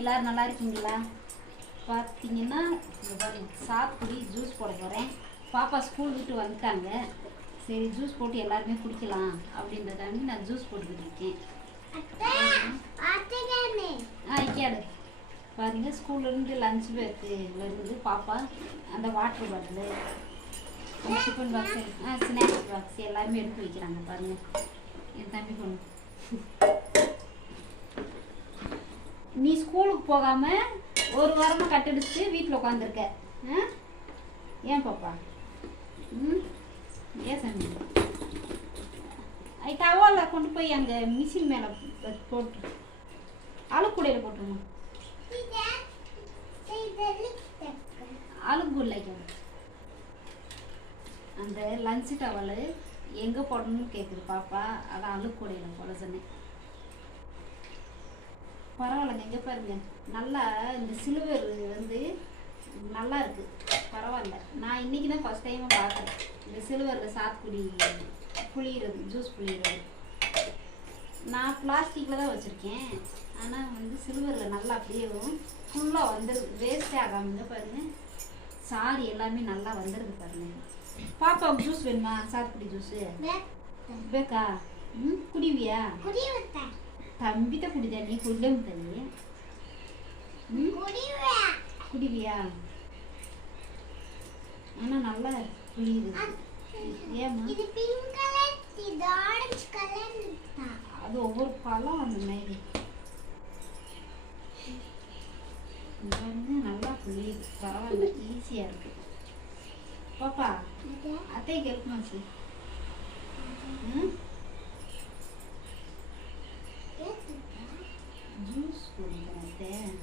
எல்லோரும் நல்லா இருக்கீங்களா? பார்த்தீங்கன்னா சாத்துக்குடி ஜூஸ் போட போகிறேன். பாப்பா ஸ்கூல் விட்டு வந்துட்டாங்க. சரி ஜூஸ் போட்டு எல்லாருமே குடிக்கலாம் அப்படின்றதாண்டி நான் ஜூஸ் போட்டுக்கிட்டு இருக்கேன். கேடு பாருங்கள், ஸ்கூல்லேருந்து லஞ்ச் பேக்கு வருது பாப்பா. அந்த water bottle, tiffin box, snacks box எல்லாருமே எடுத்து வைக்கிறாங்க பாருங்கள். என் தம்பி பொண்ணு, நீ ஸ்கூலுக்கு போகாமல் ஒரு வாரமாக கட்டடிச்சு வீட்டில் உட்காந்துருக்க. ஏன் பாப்பா? ஏன் சாமி? டவாலில் கொண்டு போய் அங்கே மிஷின் மேலே போட்டு அழுக்குடையில் போட்டுருணும். அழுக்கு இல்லைங்க, அந்த லஞ்சு டவலு எங்கே போடணும்னு கேட்குது பாப்பா. அதான் அழுக்குடையில் போட சொன்னேன். பரவாயில்லைங்க, எங்கே பாருங்க, நல்லா இந்த சில்வர் வந்து நல்லா இருக்குது, பரவாயில்ல. நான் இன்றைக்கி தான் ஃபஸ்ட் டைமாக பார்க்குறேன் இந்த சில்வரில் சாத்துக்குடி புளிகிறது, ஜூஸ் புளிகிறது. நான் பிளாஸ்டிக்கில் தான் வச்சுருக்கேன், ஆனால் வந்து சில்வரில் நல்லா அப்படியே ஃபுல்லாக வந்துடுது, வேஸ்ட்டே ஆகாமங்க பாருங்கள். சாறு எல்லாமே நல்லா வந்துடுது பாருங்கள். பாப்பாவுக்கு ஜூஸ் வேணுமா? சாத்துக்குடி ஜூஸு பேக்கா? குடிவியா? தம்பிட்ட குடிதா, நீ குடியும் தண்ணி குடிவியா? ஆனா நல்லா புரியுது. ஏமா அது ஒவ்வொரு பழம் அந்த மாதிரி நல்லா புரியுது, பரவாயில்ல, ஈஸியா இருக்கு. பாப்பா அத்தை கேட்குமாச்சு? ஜூஸ் குடிக்கிறேன்.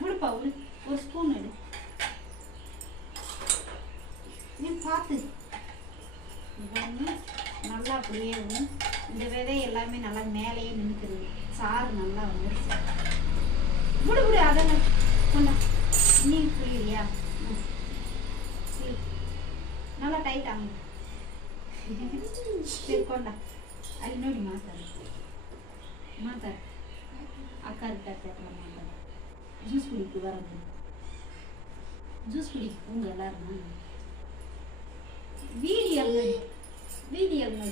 விடுப்பா, ஒரு ஸ்பூன் எடு. நீ பார்த்து நல்லா அப்படியே இந்த விதை எல்லாமே நல்லா மேலேயே நின்றுக்குது, சாறு நல்லா வந்துருச்சு. விடு விடு, அதெல்லாம் கொண்டா. நீ புரியுறியா? நல்லா டைட் ஆகும். சரி கொண்டா. ಅಲ್ಲಿ ನೋಡಿ ಮಾತಾಡು ಅಕ್ಕ ಮಾತಾಡು. ஜூஸ் குடிக்கு வரது, ஜூஸ் குடிக்கு பூங்க எல்லாரும். வீடியோ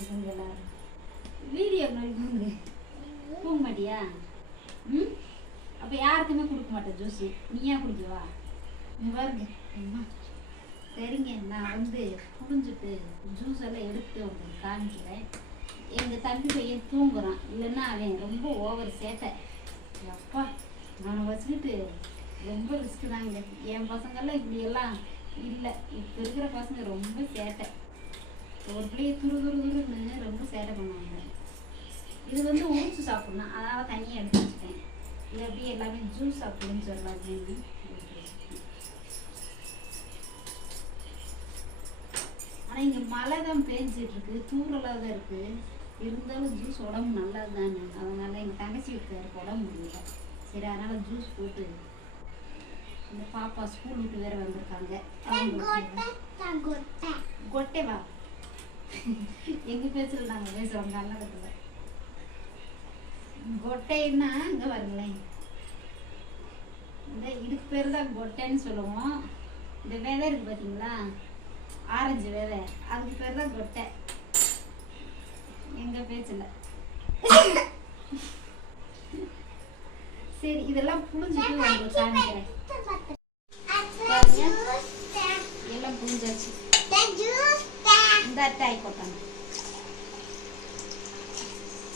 பூங்க எல்லாரும், வீடியோ பூங்க. பூங்க மாட்டியா? அப்போ யாருக்குமே கொடுக்க மாட்டேன் ஜூஸு, நீயா குடிக்கவா? நீ பாருங்க அம்மா. சரிங்க, நான் வந்து புரிஞ்சுட்டு ஜூஸ் எல்லாம் எடுத்து உங்களுக்கு காமிக்கிறேன். எங்கள் தம்பி பையன் தூங்குறான், இல்லைன்னா அவன் ரொம்ப ஓவர் சேட்டை. அப்பா நான் வச்சுக்கிட்டு ரொம்ப ரிஸ்க்கு தாங்க. என் பசங்கள்லாம் இப்படியெல்லாம் இல்லை, இப்போ இருக்கிற பசங்க ரொம்ப சேட்டை. ஒரு பிள்ளைய துருன்னு ரொம்ப சேட்டை பண்ணுவாங்க. இது வந்து உரிச்சு சாப்பிட்ணும், அதனால் தனியாக எடுத்து வச்சுட்டேன். இது அப்படியே எல்லாமே ஜூஸ் சாப்பிடுன்னு சொல்லலாம் அப்படின்னு. ஆனால் இங்கே மழை தான் பேஞ்சிட்ருக்கு, தூரலாக தான் இருக்குது. இருந்தாலும் ஜூஸ் உடம்பு நல்லது தானே, அதனால் எங்கள் தங்கச்சி வீட்டுக்காருக்கு உடம்பு முடியல. சரி அதனால் ஜூஸ் போட்டு, இந்த பாப்பா ஸ்கூல் விட்டு வேறு வந்திருக்காங்க. கொட்டை வா, எங்கள் பேச்சில் நாங்கள் பேசுகிறோம் நல்லதில்லை. கொட்டைன்னா இங்கே வருங்களேன், இந்த இதுக்கு பேர் தான் கொட்டைன்னு சொல்லுவோம். இந்த விதை இருக்குது பார்த்தீங்களா, ஆரஞ்சு விதை, அதுக்கு பேர் தான் கொட்டை எங்க பேச்சுல. சரி இதெல்லாம் புளிஞ்சிட்டு உங்களுக்கு காமிக்கிறேன். எல்லாம் புளிஞ்சாச்சு. இந்த அட்டாய் போட்டாங்க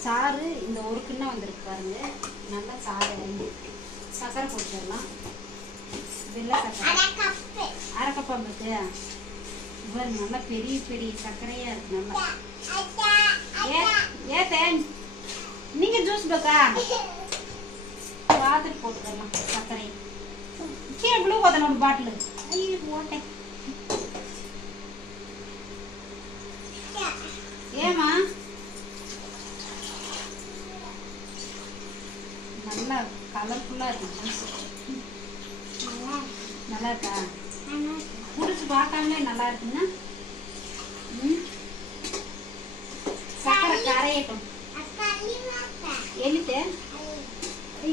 சாறு, இந்த ஒரு கிண்ணம் வந்திருக்கு பாருங்க. நல்லா சாறு சக்கரை போட்டுடலாம். வெள்ளை சக்கரை அரை கப்பா இருக்கு பாருங்க, நல்லா பெரிய பெரிய சர்க்கரையா இருக்கு. நல்லா ஏன் நீங்க ஜூஸ் பேக்கா பார்த்துட்டு போட்டுக்கலாம். சர்க்கரை கீழே ப்ளூ ஒரு பாட்டில். ஐயோ போட்டேன். ஏமா நல்லா கலர்ஃபுல்லா இருக்கு ஜூஸ். நல்லா இருக்கா? குடிச்சு பார்க்காமலே நல்லா இருக்குன்னா சக்கரை கரையட்டும். ಎಲ್ಲಿತೆ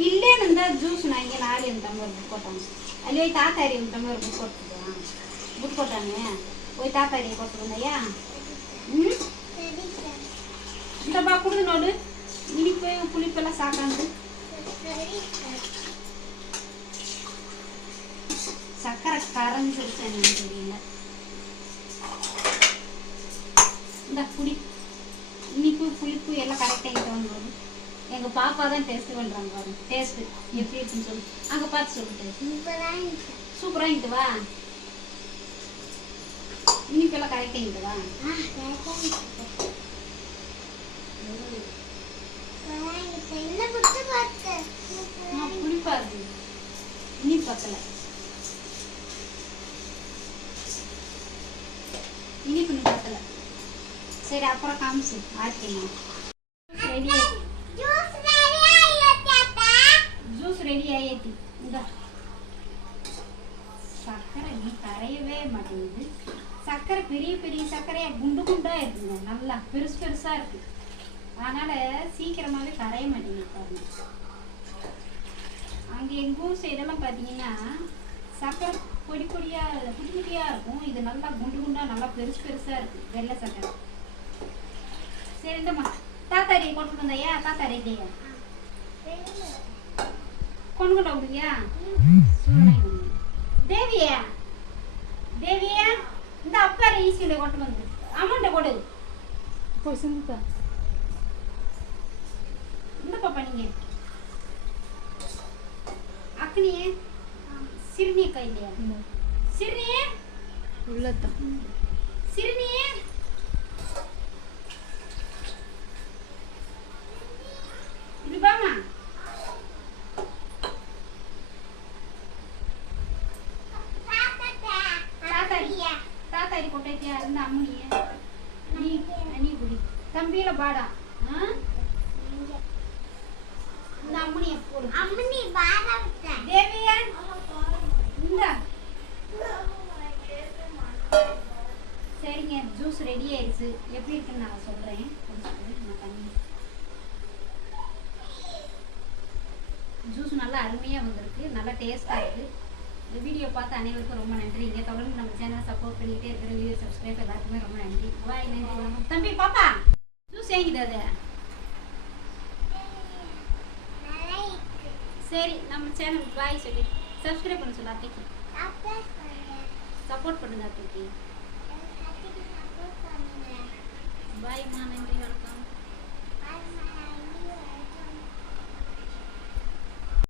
ಇಲ್ಲೇನಂದ ಜ್ಯೂಸ್ ನಂಗೆ ನಾಳೆ ಒಂದು ತಮ್ಮವ್ರು ಬುಕ್ ಕೊಟ್ಟಾನೆ ಅಲ್ಲಿ ಹೋಯ್ ತಾತಾರಿ ಒಂದು ತಮ್ಮವ್ರು ಬುಕ್ ಕೊಡ್ತಿದ್ದ ಬುಕ್ ಕೊಟ್ಟಾನೆ ಹೋಯ್ ತಾತಾರಿ ಕೊಡ್ತದಯ್ಯ ಇಂತ ಬಾ ಕುಡಿದು ನೋಡು ಇನಿಪ್ಪು ಪುಳಿಪ್ಪೆಲ್ಲ ಸಾಕಂದು சக்கரை கரைஞ்சிருச்சேன் தெரியல இந்த புளி இனிப்பு புளிப்பு எல்லாம் கரெக்டாக தோணுது எங்கள் பாப்பா தான் டேஸ்ட் பண்ணுறாங்க பாருங்க டேஸ்ட்டு எப்படி இருக்குன்னு சொல்லி அங்கே பார்த்து சொல்லிட்டு சூப்பராக இருந்துட்டு வா இனிப்பெல்லாம் கரெக்டாக இருந்துட்டு வா புளிப்பா இருக்கு இனிப்பு பக்கல இனிப்பு பக்கல சரி அப்புறம் காமிச்சு ஆர்த்திமா ரெடி ஜூஸ் ரெடி ஆயிடுச்சு இந்த சர்க்கரை நீ கரையவே மாட்டேங்குது சர்க்கரை பெரிய பெரிய சர்க்கரையாக குண்டு குண்டாக இருக்குங்க நல்லா பெருசு பெருசாக இருக்குது அதனால் சீக்கிரமாகவே கரைய மாட்டேங்குது பாருங்க அங்கே எங்கள் ஊர் சைடெல்லாம் பார்த்தீங்கன்னா சர்க்கரை பொடி பொடியாக குட்டி குட்டியாக இருக்கும் இது நல்லா குண்டு குண்டாக நல்லா பெருசு பெருசாக இருக்குது வெள்ளை சர்க்கரை சரி இந்தம்மா தாத்தாரி கொண்டு வந்தையா தாத்தாரி இல்லையா கொண்டு கொண்டா விடுவியா தேவியா தேவியா இந்த அப்பாரி ஈஸியில் கொண்டு வந்து அமௌண்ட்டை கொடு இப்போ சிந்துப்பா இந்த பாப்பா நீங்க அக்னியே சிறுநீ கையிலையா சிறுநீயே உள்ளதான் சிறுநீயே இது பாமா தாத்தாரி கொட்டைக்கியா இருந்த அம்முனியே நீ குடி தம்பியில பாடா இந்த அம்முனியை போடு அம்முனி பாடா தேவியா இந்த சரிங்க ஜூஸ் ரெடி ஆயிடுச்சு எப்படி இருக்குன்னு நான் சொல்றேன் ஜூஸ் நல்லா அருமையாக வந்திருக்கு நல்லா டேஸ்ட்டாக இருக்குது இந்த வீடியோ பார்த்து அனைவருக்கும் ரொம்ப நன்றிங்க தொடர்ந்து நம்ம சேனலை சப்போர்ட் பண்ணிக்கிட்டே இருக்கிற வீடியோ சப்ஸ்கிரைப் எல்லாருக்குமே ரொம்ப நன்றி பாய் நன்றி வணக்கம் தம்பி பாப்பா ஜூஸ் ஏங்கிது அது சரி நம்ம சேனல் பாய் சொல்லி சப்ஸ்கிரைப் பண்ண சொல்லு அத்தைக்கு சப்போர்ட் பண்ணுங்க அத்தைக்கு பாய்மா நன்றி வணக்கம்